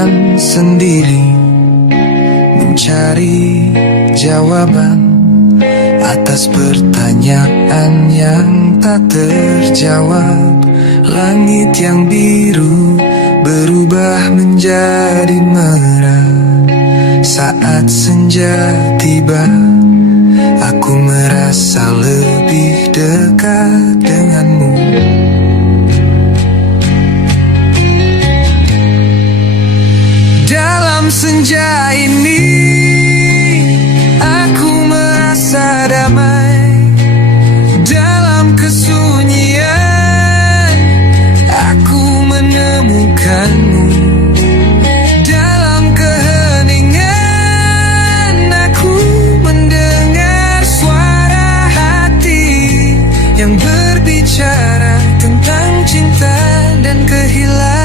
berjalan sendiri, mencari jawaban atas pertanyaan yang tak terjawab. Langit yang biru berubah menjadi merah saat senja tiba. Aku merasa lebih dekat denganmu. Dalam senja ini aku merasa damai. Dalam kesunyian aku menemukanmu. Dalam keheningan aku mendengar suara hati yang berbicara tentang cinta dan kehilangan.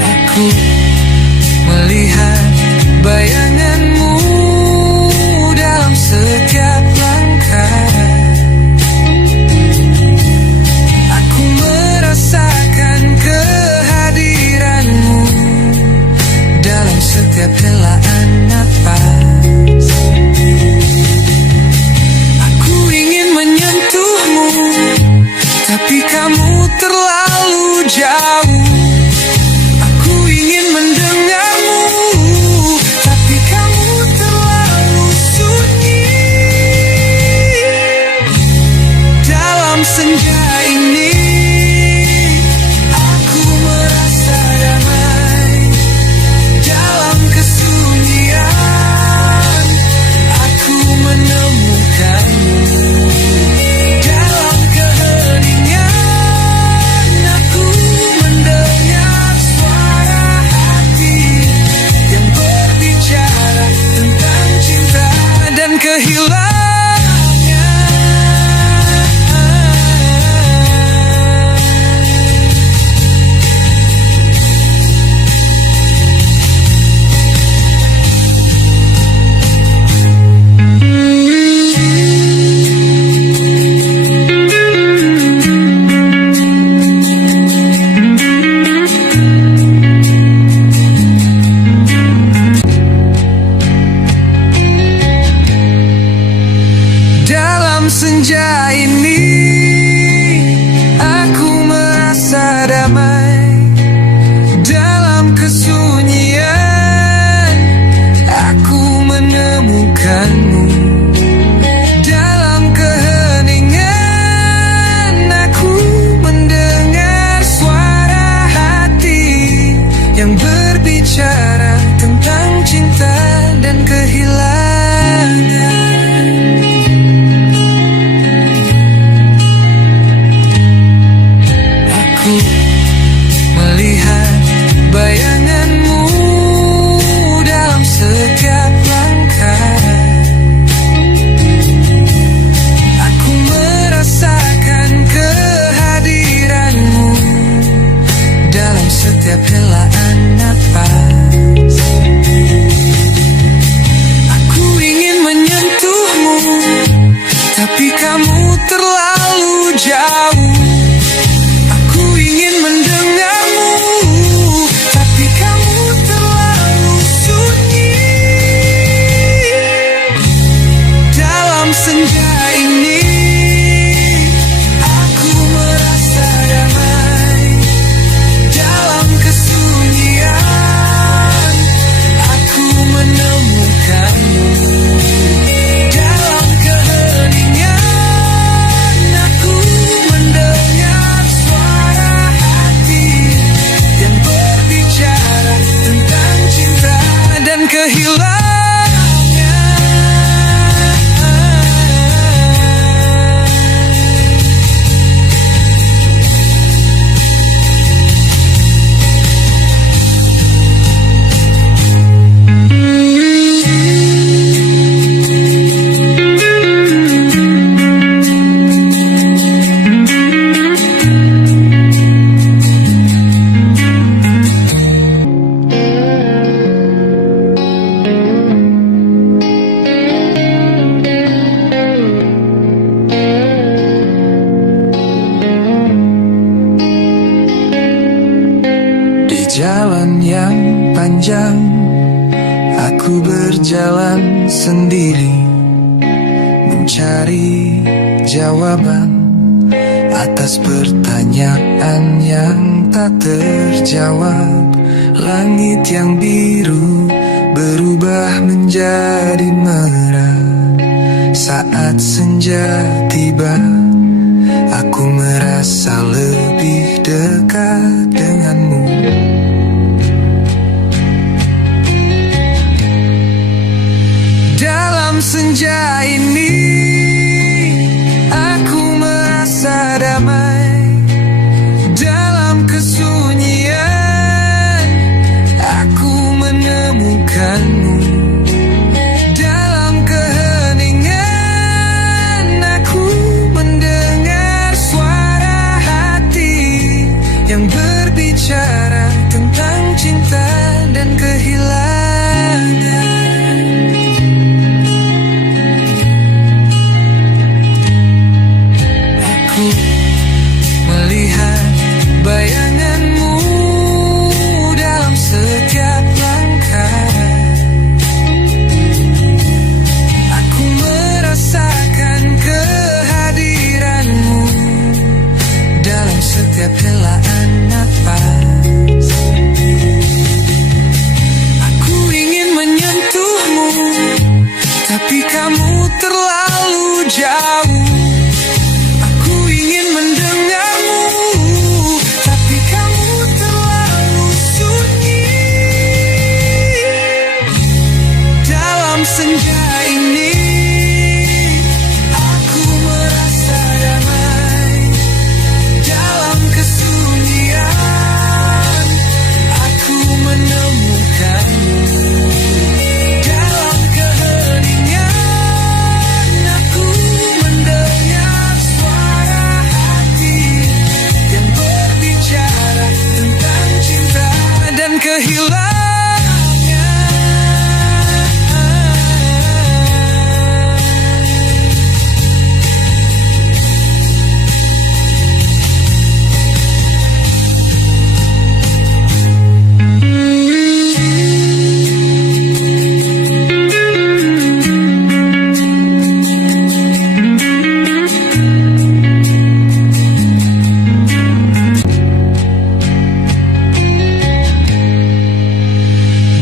Aku melihat bayanganmu dalam setiap langkah. Aku merasakan kehadiranmu dalam setiap helaan nafas. Aku ingin menyentuhmu, tapi kamu terlalu jauh. Aku ingin mendengarmu, tapi kamu terlalu sunyi. Dalam senja ini aku merasa damai. Dalam kesunyian aku menemukanmu. Dalam keheningan aku mendengar suara hati yang berbicara tentang cinta dan kehilangan. Dalam senja ini aku merasa damai. Dalam kesunyian aku menemukanmu. Dalam keheningan aku mendengar suara hati yang berbicara tentang cinta dan kehilangan. Aku melihat bayanganmu dalam setiap langkah. Aku merasakan kehadiranmu dalam setiap helaan nafas. Aku ingin menyentuhmu, tapi kamu terlalu jauh. Aku ingin mendengarmu, tapi jalan yang panjang, aku berjalan sendiri, mencari jawaban atas pertanyaan yang tak terjawab. Langit yang biru berubah menjadi merah saat senja tiba. Aku merasa lebih dekat denganmu. Dalam senja ini aku merasa damai. Dalam kesunyian aku menemukanmu. Dalam keheningan aku mendengar suara hati yang berbicara tentang cinta dan kehilangan. Aku melihat bayanganmu dalam setiap langkah. Aku merasakan kehadiranmu dalam setiap helaan nafas. Aku ingin menyentuhmu, tapi kamu terlalu jauh. Aku ingin mendengarmu, tapi kamu terlalu sunyi. Dalam senja ini aku merasa damai. Dalam kesunyian aku menemukanmu. Dalam keheningan aku mendengar suara hati yang berbicara tentang cinta dan kehilangan.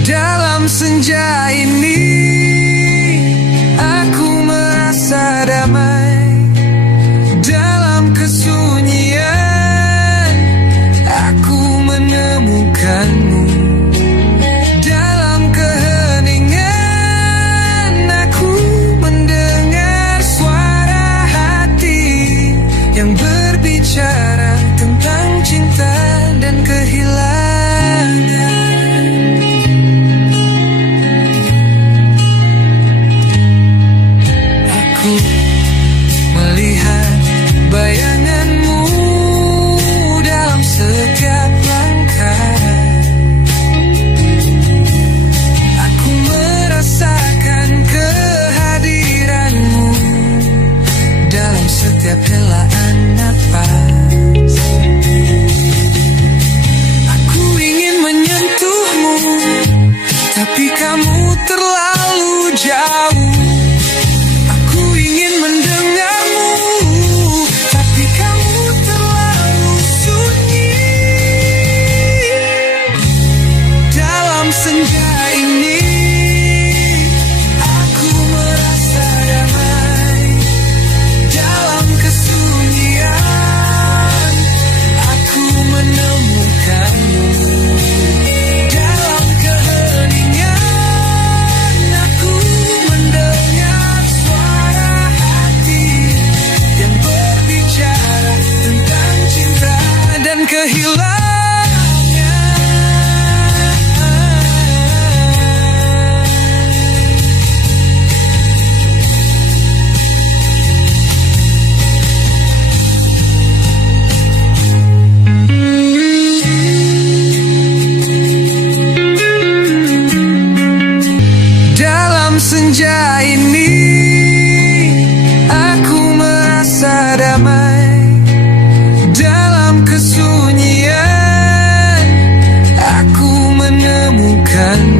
Dalam senja ini aku merasa damai. Dalam kesunyian aku menemukanmu. Dalam keheningan aku mendengar suara hati yang berbicara tentang cinta dan kehilangan. Aku melihat bayanganmu dalam setiap langkah. Aku merasakan kehadiranmu dalam setiap helaan nafas. Aku ingin menyentuhmu, tapi kamu terlalu jauh. Aku ingin mendengarmu, tapi kamu terlalu sunyi. Dalam senja ini aku merasa damai. Dalam kesunyian aku menemukanmu. Dalam keheningan aku mendengar suara hati yang berbicara tentang cinta dan kehilangan. Dalam senja ini aku merasa damai. Dalam kesunyian aku dan